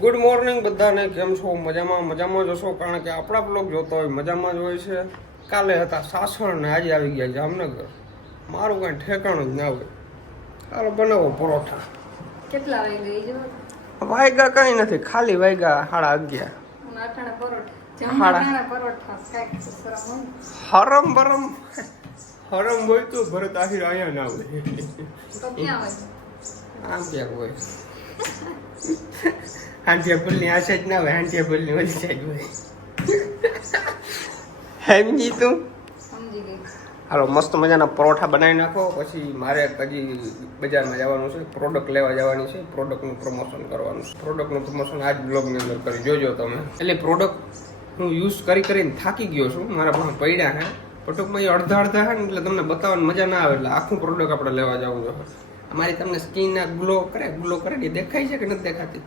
Good morning બધાને, કેમ છો? મજામાં જશો, કારણ કે આપણા બ્લોગ જોતા હોય મજામાં જ હોય છે. કાલે હતા સાસણ ને આજે આવી ગયા જામનગર. મારું કાંઈ ઠેકાણું જ ના હોય. ચાલો બનાવો પરોઠા. કેટલા વાગે જો વાયગા કાંઈ નથી, ખાલી વાયગા 11:30. નાઠાણા પરોઠા હરમ બરમ હરમ હોય તો ભરત આખી અહીંયા ના હોય. તો ક્યાં હોય? આમ ક્યાંક હોય. હાંટિયા પુલની આ સાઈડ ના હોય, હાંટિયા પુલની ઓલી સાઈડ હોય. સમજી તું? સમજી ગઈ. હાલો મસ્ત મજાના પરોઠા બનાવી નાખો. પછી મારે હજી બજારમાં જવાનું છે, પ્રોડક્ટ લેવા જવાની છે, પ્રોડક્ટનું પ્રમોશન કરવાનું છે. પ્રોડક્ટનું પ્રમોશન આજ બ્લોગની અંદર કરી જોજો તમે. એટલે પ્રોડક્ટ હું યુઝ કરીને થાકી ગયો છું, મારા પાસે પડ્યા છે. ટૂંકમાં એ અડધા છે ને, એટલે તમને બતાવવાની મજા ના આવે, એટલે આખું પ્રોડક્ટ આપણે લેવા જવું જોઈએ. અમારી તમને સ્કિન ગ્લો કરે ને દેખાય છે કે નથી દેખાતી?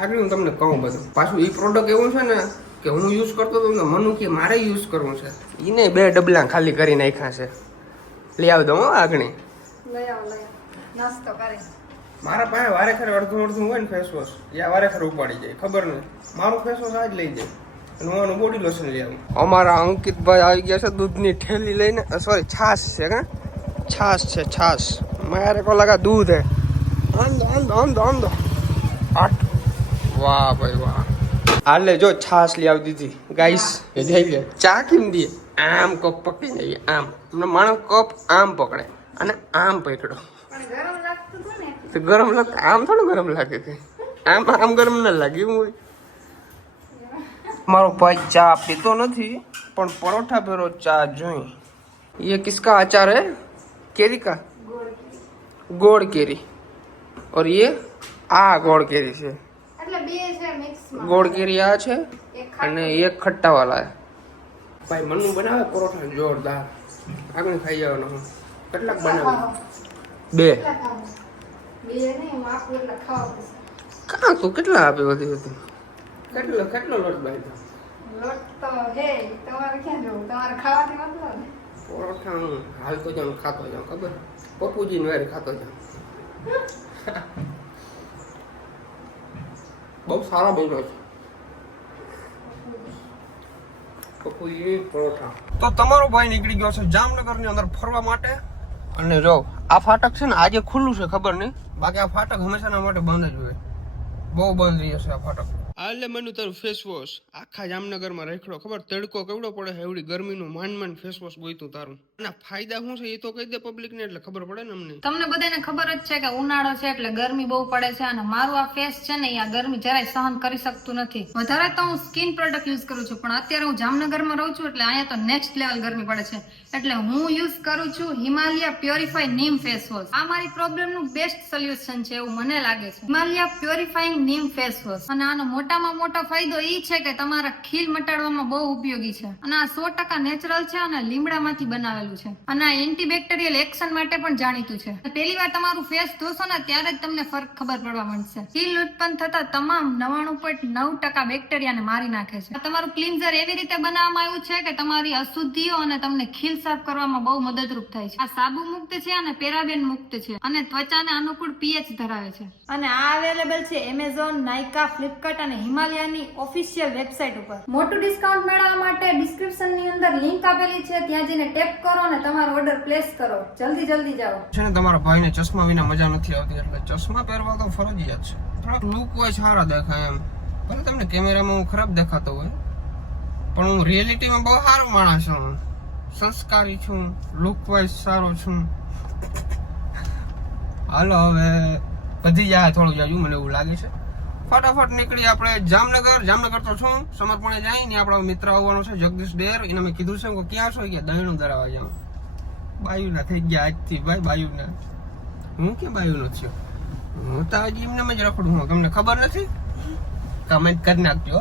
આગળ હું તમને કહું બધું. પાછું એ પ્રોડક્ટ એવું છે ને કે હું યુઝ કરતો હતો ને, મનુ કે મારે યુઝ કરવું છે, એને 2 ડબલા ખાલી કરી નાખ્યા છે. લઈ આવ દઉં આગળ. લઈ આવ નાસ્તો કરે. મારા પાસે વારે ખરે અડધું હોય ને ફેસ વોશ, યા વારે ખરે ઉપાડી જાય, ખબર નહીં. મારું ફેસ વોશ આજ લઈ જાય અને હું આનું બોડી લોશન લઈ આવું. અમારા અંકિતભાઈ આવી ગયા છે દૂધની થેલી લઈને. સોરી, છાશ છે. છાશ છે, છાશ. મારે કો લગા દૂધ હે. આંધો વાહ ભાઈ વાહ. હાલે જો છાશ લઈ આવી દીધી ગાઈસ. જઈ લે ચા કેમ દે? આમ કપ પકડી લઈએ, આમ માણસ કપ આમ પકડે અને આમ પકડો પણ ગરમ લાગતું હતું ને. તો ગરમ લાગતું, આમ થોડું ગરમ લાગે છે. આમ ગરમ ના લાગે એવું હોય. મારો ભાઈ ચા પીતો નથી પણ પરોઠા ભેરો ચા જોઈ. ये किसका अचार है? केरी का? गोड़ केरी. और ये આ ગોળ કેરી છે. એટલે બે છે મિક્સ માં. ગોળ કેરી આ છે એક અને એક ખટ્ટા વાળા. ભાઈ મનુ બનાવે પરોઠા જોરદાર. આગળ ખાઈ જવાનો. કેટલાક બનાવે? 2. બે નહીં માપું એટલે ખાવા પડશે. કાં તું કેટલા આપે? વધી કેટલો લોટ બાંધ્યો? લોટ તો હે, તમારે ક્યાં જવું? તમારે ખાવાથી મતલબ ને. પરોઠા હું હાલતો જાઉં ખાતો જાઉં, ખબર? પપ્પુજી વારે ખાતો જાઉં. બહુ સારા બન્યો છે પપ્પુજી પરોઠા. તો તમારો ભાઈ નીકળી ગયો છે જામનગરની અંદર ફરવા માટે. અને જો આ ફાટક છે ને આજે ખુલ્લું છે, ખબર નહીં, બાકી આ ફાટક હંમેશાના માટે બંધ જ હોય. બહુ બંધ રહી છે આ ફાટક. હાલે મનુ તારું ફેસ વોશ આખા જામનગરમાં રેખડો, ખબર તડકો કેવડો પડે છે, એવડી ગરમીનું માંડ ફેસ વોશ ગોઈતું તારું. અને ફાયદા શું છે એ તો કહી દે પબ્લિક ને, એટલે ખબર પડે ને અમને. તમને બધાને ખબર જ છે કે ઉનાળો છે એટલે ગરમી બહુ પડે છે, અને મારું આ ફેસ છે ને આ ગરમી જરાય સહન કરી શકતું નથી. વધારે તો હું સ્કિન પ્રોડક્ટ યુઝ કરું છું, પણ અત્યારે હું જામનગરમાં રહું છું એટલે અહીંયા તો નેક્સ્ટ લેવલ ગરમી પડે છે. એટલે હું યુઝ કરું છું હિમાલયા પ્યોરિફાઈ નીમ ફેસ વોશ. આ મારી પ્રોબ્લેમ નું બેસ્ટ સોલ્યુશન છે એવું મને લાગે છે. હિમાલયા પ્યોરિફાઈંગ નીમ ફેસ વોશ. અને આનો મોટામાં મોટો ફાયદો એ છે કે તમારા ખીલ મટાડવામાં બહુ ઉપયોગી છે, અને આ 100% નેચરલ છે અને લીમડામાંથી બનાવેલું છે, અને આ એન્ટીબેક્ટેરિયલ એક્શન માટે પણ જાણીતું છે. પહેલી વાર તમારું ફેસ ધોશો ને ત્યારે જ તમને ફરક ખબર પડવા માંડશે. ખીલ ઉત્પન્ન થતા તમામ 99.9% બેક્ટેરિયાને મારી નાખે છે. આ તમારું ક્લિન્ઝર એવી રીતે બનાવવામાં આવ્યું છે કે તમારી અશુદ્ધિઓ અને તમને ખીલ સાફ કરવામાં બહુ મદદરૂપ થાય છે. આ સાબુ મુક્ત છે અને પેરાબેન મુક્ત છે, અને ત્વચાને અનુકૂળ પીએચ ધરાવે છે. અને આ અવેલેબલ છે એમેઝોન, નાયકા, ફ્લિપકાર્ટ અને હિમાલયાની ઓફિશિયલ વેબસાઇટ ઉપર. મોટું ડિસ્કાઉન્ટ મેળવવા માટે ડિસ્ક્રિપ્શન ની અંદર લિંક આપેલી છે, ત્યાં જઈને ટેપ કરો અને તમારો ઓર્ડર પ્લેસ કરો. જલ્દી જાઓ. છે ને તમારા ભાઈને ચશ્મા વિના મજા નથી આવતી, એટલે ચશ્મા પહેરવા તો ફરજિયાત છે. થોડાક લુક વાઇઝ સારા દેખાય એમ. ભલે તમને કેમેરામાં હું ખરાબ દેખાતો હોય, પણ હું રિયાલિટીમાં બહુ સારો માણસ છું, સંસ્કારી છું, લુક વાઇઝ સારો છું. હાલો હવે વધી જાય થોડું જાજુ, મને એવું લાગે છે. ફટાફટ નીકળી આપણે જામનગર તો છું સમર્પણે જાય ને. આપણો મિત્ર આવવાનો છે જગદીશ ડેર, એને મેં કીધું છે કે ક્યાં છો કે દહીણું ધરાવા જાઉં. બાયુના થઈ ગયા આજથી ભાઈ, બાયુના. હું કે બાયુનો થયો? હું તો હજી એમને જ રખડું. હું તમને ખબર નથી? કમેન્ટ કરી નાખજો.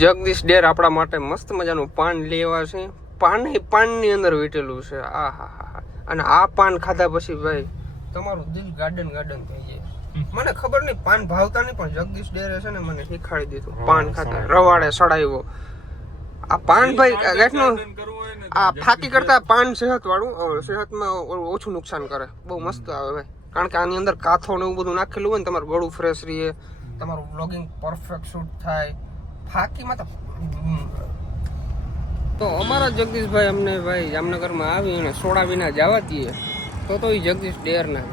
જગદીશ ડેર આપણા માટે મસ્ત મજાનું પાન લેવા છે. પાનની અંદર વીટેલું છે. આહા. અને આ પાન ખાધા પછી ભાઈ તમારું દિલ ગાર્ડન થઈ જાય. મને ખબર નહીં પાન ભાવતા નહીં, પણ જગદીશ ડેરે છે ને મને શીખાડી દીધું પાન ખાતા. રવાડે સડાવ્યો આ પાન ભાઈ. કેટલું આ ફાકી કરતા પાન સેહત વાળું, સેહતમાં ઓછું નુકસાન કરે. બહુ મસ્ત આવે ભાઈ. કારણ કે આની અંદર કાથો ને એવું બધું નાખેલું હોય ને તમારું ગળું ફ્રેશ રહે, તમારું બ્લોગિંગ પરફેક્ટ શૂટ થાય. ફાકીમાં તો અમારા જગદીશભાઈ અમને ભાઈ જામનગરમાં આવી અને સોડા વિના જવા દઈએ તો એ જગદીશ ડેર ના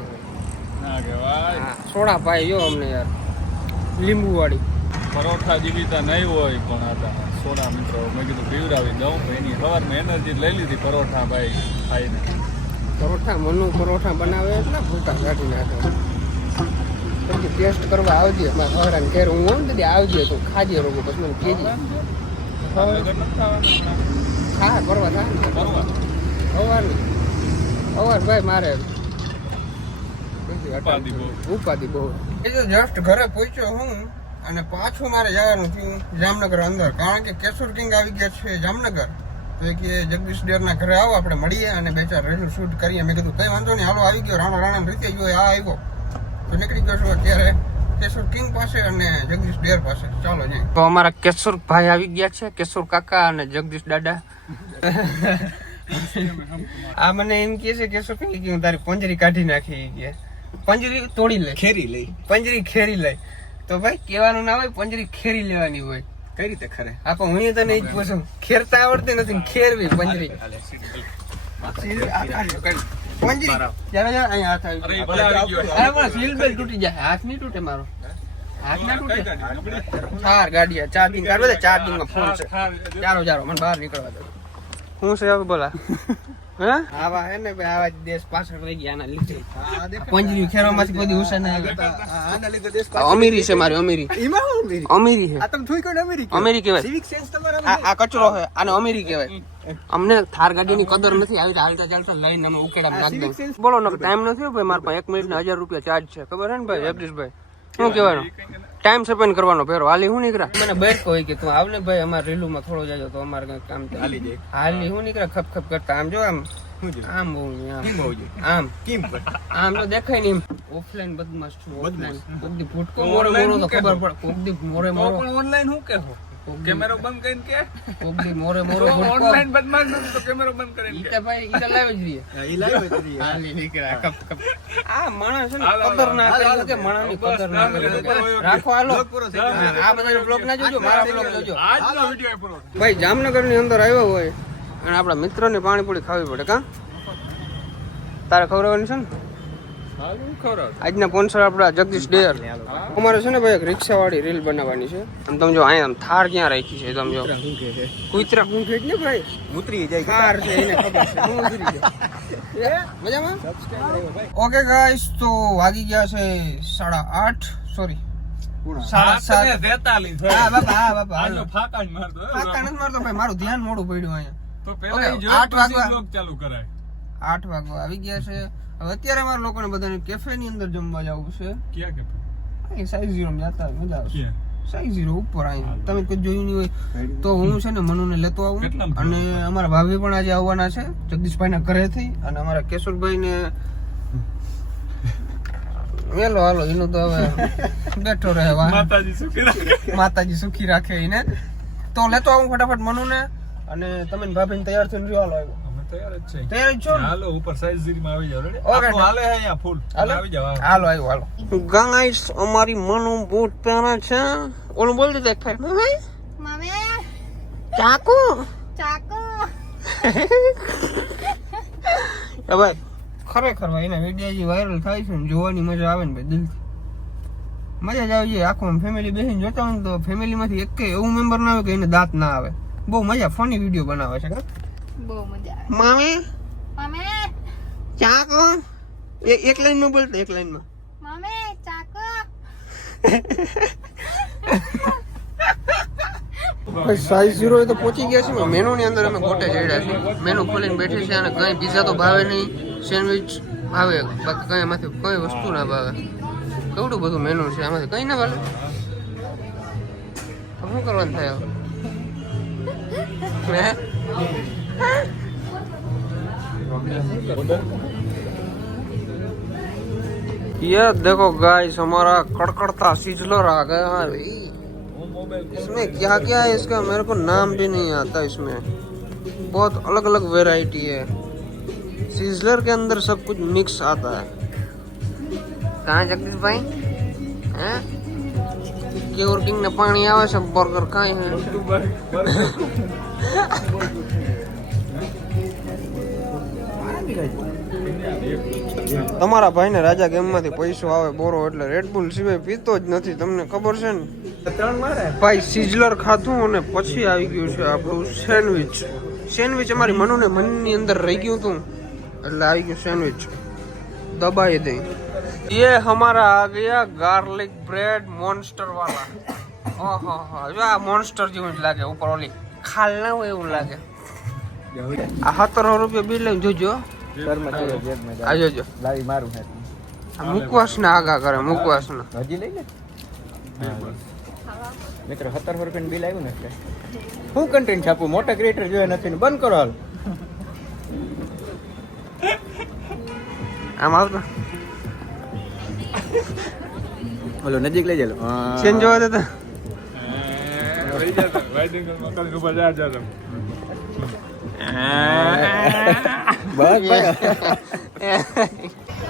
કહેવાય. હા સોડા ભાઈ જો અમને યાર લીંબુ વાળી પરોઠા જીવીતા નહીં હોય પણ હતા સોડા મિત્રો મેં કીધું પીવડાવી દઉં. એની સવારમાં એનર્જી લઈ લીધી પરોઠા ભાઈ ખાઈને. પરોઠા મનુ પરોઠા બનાવે એટલે ભૂકા કાઢી નાખે. પછી ટેસ્ટ કરવા આવજે મારા ઘરે ઘેર હું હોઉં ને આવજે તો ખાજે રોગો પછી મને કહેજે. હા કરવા થાય અવાર ભાઈ મારે ઉપાધિ બહુ. એ તો જસ્ટ ઘરે પહોંચ્યો હું અને પાછું મારે જવાનું થયું જામનગર અંદર, કારણ કે કેશોર કિંગ આવી ગયા છે જામનગર. તો એ કે જગદીશ ડેરના ઘરે આવો આપણે મળીએ અને બે ચાર રીલ શૂટ કરીએ. મેં કીધું કંઈ વાંધો નહીં હાલો આવી ગયો. રાણા રીતે ગયો આ આવ્યો તો નીકળી ગયો છું અત્યારે કેશોર કિંગ પાસે અને જગદીશ ડેર પાસે. ચાલો જાય. તો અમારા કેશોર ભાઈ આવી ગયા છે, કેશોર કાકા અને જગદીશ દાદા. આ મને એમ કહે છે કેશોર કિંગ કે હું તારી પંજરી કાઢી નાખી કે પંજરી તોડી લે, ખેરી લઈ, પંજરી ખેરી લઈ. તો ભાઈ કહેવાનું ના હોય, પંજરી ખેરી લેવાની હોય. કઈ રીતે ખરે? હા પણ હું તને એ જ પૂછું, ખેરતા આવડતી નથી, ખેરવી પંજરી. પંજરી અહીંયા હાથ આવી સીલ બેલ તૂટી જાય. હાથ નહીં તૂટે મારો, હાથ ના તૂટે. ચાર ગાડીયા ચાર્જિંગ કરવા દે, ચાર્જિંગ માં ફોન છે. ચાલો મને બહાર નીકળવા દો. હું છે હવે બોલા આવા હે ને ભાઈ, આવા દેશ પાછળ રહી ગયા આના લીધે. પંજરી ખેરવામાંથી કોઈ દિવસ આના લીધે દેશ અમીરી છે મારી, અમીરી અમીરી છે. આ તમે થોઈ કોણ અમીરી કહેવાય? સિવિક સેન્સ તમારા આ કચરો છે, આને અમીરી કહેવાય. અમને થાર ગાડીની કદર નથી, આવી હાલતા ચાલતા લઈને અમે ઉકેડા નાખ દે. બોલો ને ટાઈમ નથી ભાઈ મારા પાસે, 1 મિનિટના 1000 રૂપિયા ચાર્જ છે, ખબર હે ને ભાઈ જગદીશભાઈ? શું કહેવાનું? ટાઈમ સ્પેન્ડ કરવાનો ફેરો. હાલી હું નીકળ્યા મને બેઠ કહી કે તું આવને ભાઈ અમારે રેલુમાં થોડો જાજો તો અમારે કઈ કામ હાલી જાય. હાલી હું નીકળ્યા ખપ ખપ કરતા. આમ જો આમ આમ બહુ આમ કેમ આમ તો દેખાય નહીં. ઓફલાઈન બદમાશ છું, ઓફલાઈન. કોકદી ફૂટકો મોરે મોરો તો ખબર પડે, કોકદી મોરે મોરો ઓનલાઈન હું કહો કેમેરો બંધ કરીને કે કોકદી મોરે મોરો ઓનલાઈન બદમાશ નથી તો કેમેરો બંધ કરીને કે ભાઈ ઈ લાઈવ જ રહે, ઈ લાઈવ જ રહે. હાલી નીકળ્યા ખપ ખપ. આ માણસ ને કદર ના કરી કે માણસની કદર ના કરી. રાખો હાલો આ બધાનો બ્લોગ ના જોજો, મારા બ્લોગ જોજો. આજનો વિડિયો પૂરો. ભાઈ જામનગર ની અંદર આવ્યો હોય અને આપણા મિત્રને પાણીપુરી ખાવી પડે કા? તારે ખવડાવવાની છે ને? આજના સ્પોન્સર આપણા જગદીશ ડેર. અમારે છે ને ભાઈ એક રિક્ષા વાળી રીલ બનાવવાની છે. આમ તમે જો અહીંયા થાર ક્યાં રાખી છે તમે જો. કુતરા મૂંખે જ ને ભાઈ, ઉતરી જાય થાર છે એને ખબર છે. હું ઉતરી જાય મજામાં. ઓકે ગાઈસ, તો વાગી ગયા છે 8:30 સોરી 7:43. હા બાપા હાલો ફાકા જ મારતો. ફાકા નથી મારતો ભાઈ, મારું ધ્યાન મોડું પડ્યું અહીંયા. તો પહેલા 8 વાગવા ચાલુ કરાય. 8 વાગવા આવી ગયા છે. હવે અત્યારે અમારા લોકોને બધાને કેફે ની અંદર જમવા જવું છે. ક્યાં કેફે? અહીં સાઈઝ 0 માં જતા મજા આવશે. સાઈઝ 0 ઉપર અહીં તમે કોઈ જોયું નહીં હોય તો હું છે ને મનુને લેતો આવું. અને અમારા ભાભી પણ આજે આવવાના છે જગદીશભાઈ ના ઘરેથી. અને અમારા કેશોરભાઈ ને વેલો હાલો એનું તો હવે બેઠો રહે. માતાજી સુખી રાખે એને. તો લેતો આવું ફટાફટ મનુને. અને તમે ભાભીને તૈયાર થઈને રહ્યો. હાલો આવ્યો તૈયાર જ છો ને? હાલો ઉપર સાઈઝ 0 માં આવી જાવ. રેડી? ઓકે હાલે અહીંયા ફૂલ આવી જાવ. હાલો આવ્યો હાલો. ગાઈસ અમારી મનુ બૂટ પહેરે છે. ઓલું બોલ દે દેખ ફેર. મમ્મી ચાકુ ચાકુ. એ ભાઈ ખરેખર ભાઈ એના વિડિયો જે વાયરલ થાય છે ને જોવાની મજા આવે ને ભાઈ દિલથી. મજા જ આવી જાય. આખું ફેમિલી બેસીને જોતા હોય ને તો ફેમિલીમાંથી એક એવું મેમ્બર ના આવે કે એને દાંત ના આવે. બહુ મજા ફની વિડિયો બનાવે છે કા? બહુ મજા આવે. મામી મામી ચાકો એક લાઈન માં બોલતો, એક લાઈન માં મામી ચાકો. સાઈઝ 0 તો પહોંચી ગયા છે. મેનુ ની અંદર અમે ગોટે ચડ્યા છે. મેનુ ખોલીને બેઠી છે અને કઈ પીઝા તો ભાવે નહીં, સેન્ડવિચ ભાવે, બાકી કઈ એમાંથી કઈ વસ્તુ ના ભાવે. કેવડું બધું મેનુ છે, આમાંથી કઈ ના ભાવે. શું કરવાનું થાય હવે? ये देखो गाइस हमारा कड़कड़ता सिजलर आ गया है. इसमें क्या क्या है इसका मेरे को नाम भी नहीं आता. इसमें बहुत अलग अलग वैरायटी है. सिजलर के अंदर सब कुछ मिक्स आता है. કાં જગદીશભાઈ હે કેવર કિંગ ને પાણી આવે છે બર્ગર કાંઈ હે તમારા ભાઈને રાજા ગેમમાંથી પૈસો આવે બોરો એટલે રેડબુલ સિવાય પીતો જ નથી, તમને ખબર છે ને ભાઈ. સિઝલર ખાધું અને પછી આવી ગયું છે આપણું સેન્ડવિચ અમારી મનુને મનની અંદર રહી ગયું હતું એટલે આવી ગયું સેન્ડવિચ દબાઈ દઈ. ये हमारा आ गया गार्लिक ब्रेड मॉन्स्टर वाला. જો આ મોન્સ્ટર જેવું જ લાગે, ઉપર ઓલી ખાલ ના હોય એવું લાગે. આ 1700 રૂપિયા બિલ લઈને જોજો આ જોજો મુકવાસ ના આગા કરે મુકવાસ ના હજી લઈ લે મિત્રો 1700 રૂપિયાનું બિલ આવ્યું ને એટલે હું કન્ટેન્ટ છાપું, મોટા ક્રિએટર જોયા નથી ને બંધ કરો હાલ. આમ આવતો બોલો નજીક લઈ ચાલો સેન જોવા દેતા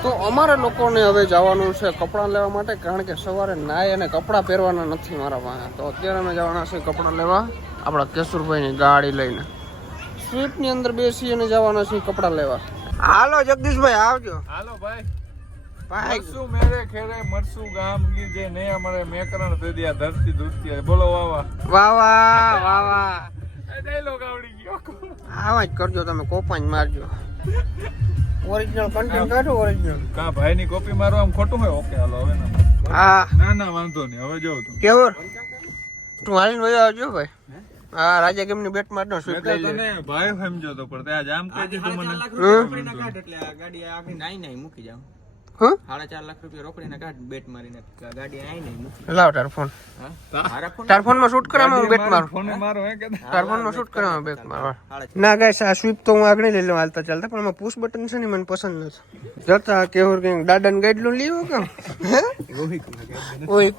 તો અમારે લોકોને હવે જવાનું છે કપડાં લેવા માટે, કારણ કે સવારે નાય અને કપડાં પહેરવાના નથી મારા પાસે. તો અત્યારે અમે જવાના છે કપડાં લેવા આપણા કેશુરભાઈની ગાડી લઈને. સ્વિફ્ટની અંદર બેસી અને જવાના છે કપડાં લેવા. હાલો જગદીશભાઈ આવજો. હાલો ભાઈ. ભાઈ મરસું મેરે ખેડે મરસું ગામ કી જે નયા મરે મેકરણ દે દિયા ધરતી ધરતી. બોલો વાવા વાહ વાહ વાહ વાહ એ ડાયલોગ આવડી ગયો. આવા જ કરજો તમે, કોપાઈ મારજો. ઓરિજિનલ કન્ટેન્ટ કાઢો ઓરિજિનલ. કા ભાઈની કોપી મારવા આમ ખોટું હોય? ઓકે હાલો હવે ના. હા ના ના વાંધો નહીં, હવે જોઉં તું. કેવર તું હાલીને વયો આવજો ભાઈ. હા રાજા ગેમની બેટ મારનો મેં સ્વિફ્ટ તો લઈ લે. તને ભાઈ સમજો તો પણ તે આજ આમ કહી દીધું મને. એટલે આ ગાડી આખી નાઈ નાઈ મૂકી જાવ. હા 4.5 લાખ રૂપિયા રોકડીને કાઢ બેટ મારીને ગાડી આઈ નહીં મૂકી. લાવ તાર ફોન. મારા ફોન તાર ફોનમાં શૂટ કરાવવામાં હું બેટ મારું. ફોન મારો હે કે તાર ફોનમાં શૂટ કરાવવામાં બેટ મારવા. ના ગાઈસ આ સ્વિફ્ટ તો હું આગળ લઈ લઉં હાલતા ચાલતા, પણ એમાં પુશ બટન છે ને મને પસંદ નથી. જતા કેવર કે દાદાને ગાઈડલું લીધું કેમ હે ઓય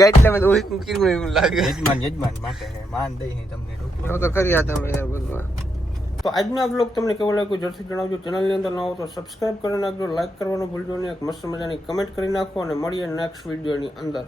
ગાઈડ લેવા ઓય કીરું એવું લાગે. યજમાન માટે માન દઈ તમને તો કરી આ તમે યાર બધું. તો આજનો બ્લોગ તમને કેવો લાગ્યો જરૂરથી જણાવજો. ચેનલની અંદર ન હો તો સબસ્ક્રાઇબ કરી નાખજો, લાઈક કરવાનું ભૂલજો નહીં, એક મસ્ત મજાની કમેન્ટ કરી નાખો અને મળીએ નેક્સ્ટ વિડીયોની અંદર.